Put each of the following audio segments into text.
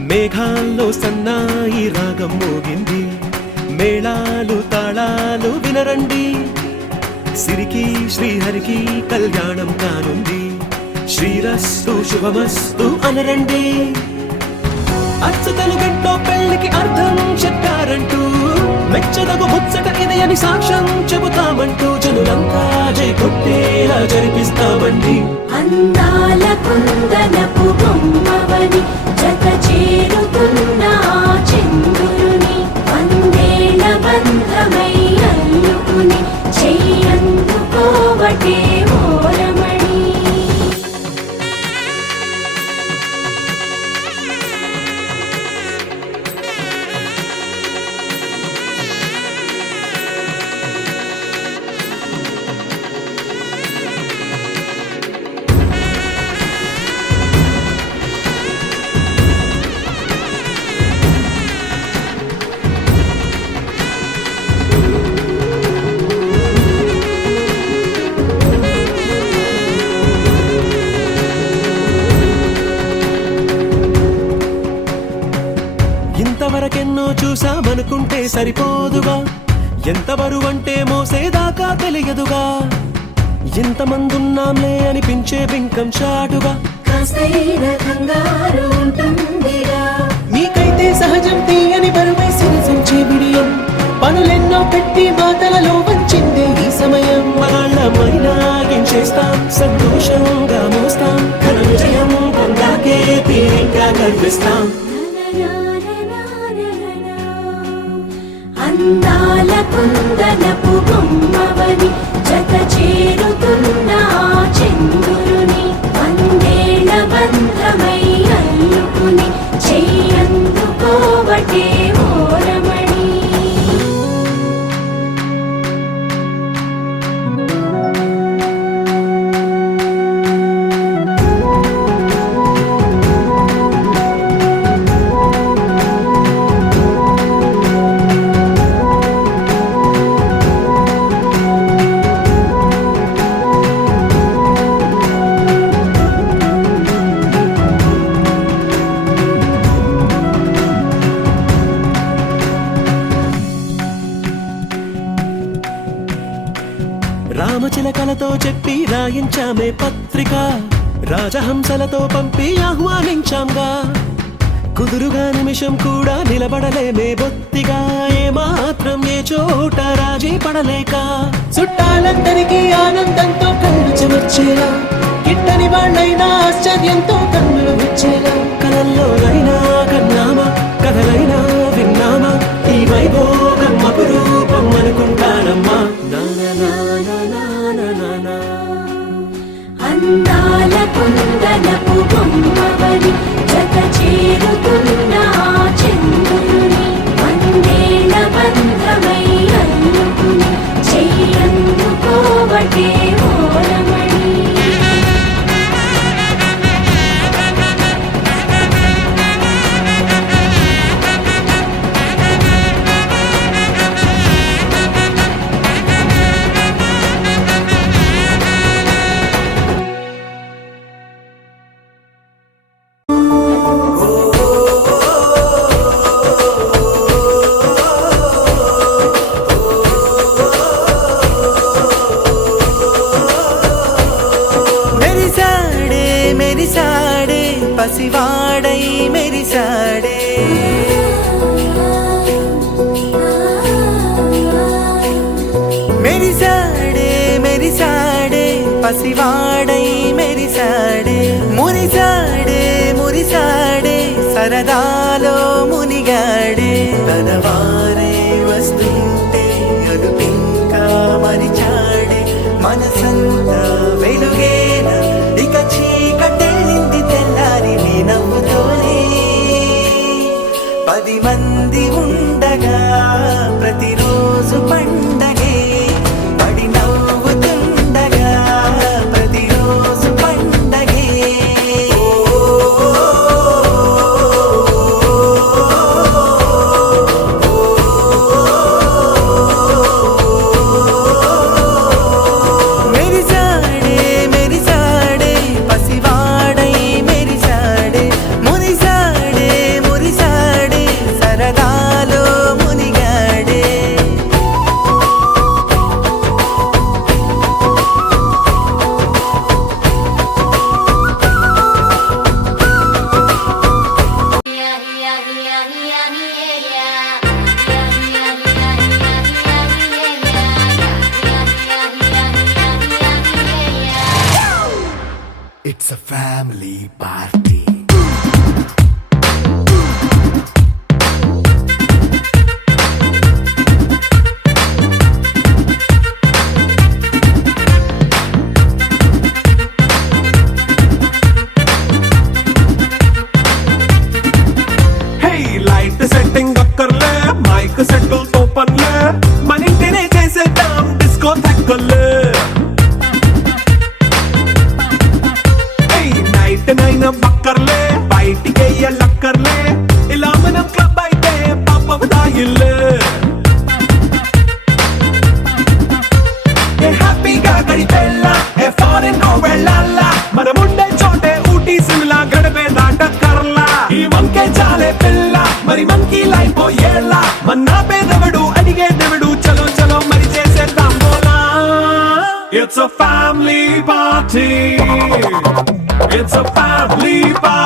మేఘాల్లో సన్నాయి రాగం మోగింది. మేళాలు తాళాలు వినరండి. సిరికి శ్రీహరికి కళ్యాణం కానుంది. శ్రీరస్తు శుభమస్తు అనరండి. అచ్చు తెలుగింట్లో పెళ్ళికి అర్థం చెప్పారంటూ మెచ్చదగు ముచ్చట ఇది అని సాక్ష్యం చెబుతామంటూ జనులంతా జై కొట్టేలా జరిపిస్తామండి. అందాల కుందనపు బొమ్మవని జత చేరుతున్న ఆ చంద్రుని వందేల బంధమై అల్లుకుని సరిపోదుగా? ఎంత బరువంటే మోసేదాకా తెలియదుగా? ఇంతమందున్నాంలే అనిపించే బింకం చాటుగా? మీకైతే సహజం తీయని బరువై సిరిసించే బిడియం పనులెన్నో పెట్టి మాటలలో వంచిందే ఈ సమయం. వాళ్ళమైనా ఏం చేస్తాం? సంతోషంగా మోస్తాం. ఘన విజయం పొందాకే తీరిగ్గా కనిపిస్తాం అందాల కుందనపు రాయించామే పత్రిక. రాజహంసలతో పంపి ఆహ్వానించాంగా. కుదురుగా నిమిషం కూడా నిలబడలేమే బొత్తిగా. ఏ మాత్రం ఏ చోట రాజీ పడలేక. చుట్టాలందరికీ ఆనందంతో కళ్ళు చెమర్చేలా గిట్టని వాళ్ళైనా ఆశ్చర్యంతో కన్నులు విచ్చేలా. కలల్లోనైనా కన్నామా కథలైనా విన్నామా? ఈ వైభోగం అపురూపం అనుకుంటానమ్మా. కుందనపు బొమ్మవని பசிவாடை It's a family party.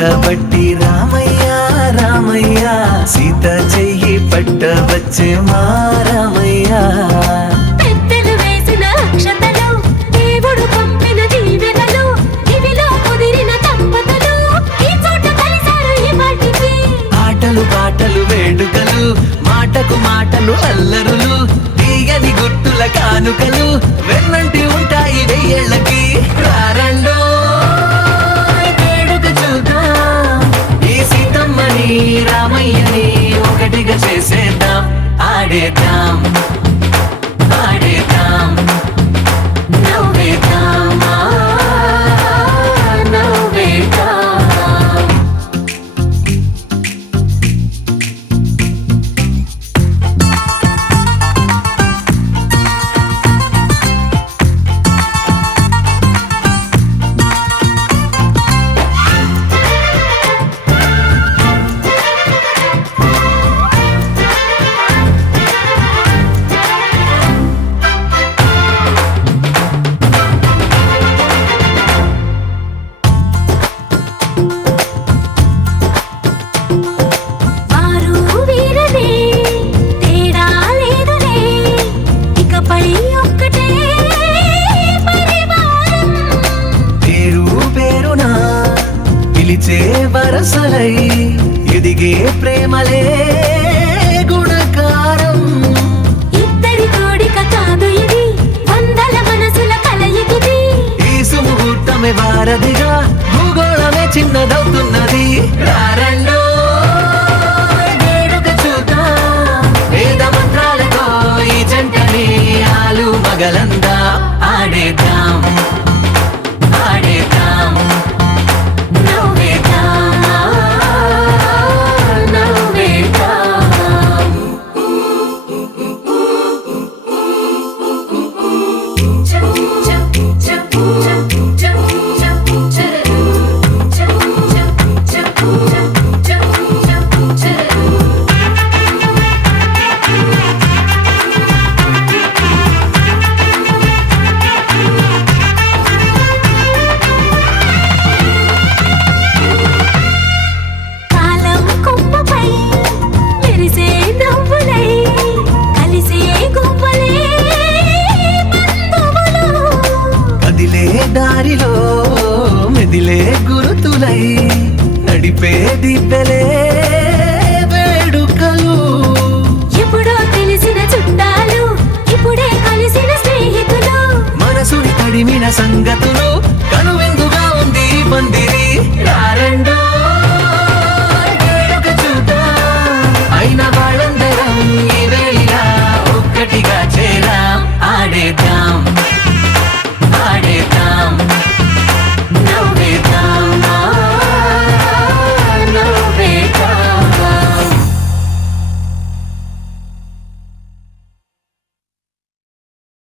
పట్టబట్టి Ramayya Ramayya. Sita చెయ్యి పట్టవచ్చే మా రామయ్య. పాటలు మాటకు మాటలు అల్లరులు తీయని గుట్టుల కానుకలు వెన్నంటి ఉంటాయి వెయ్యేళ్ళకి. రామయ్యని ఒకటిగా చేసేద్దాం ఆడేద్దాం. వారధిగా భూగోళమే చిన్నదవుతున్నది. రా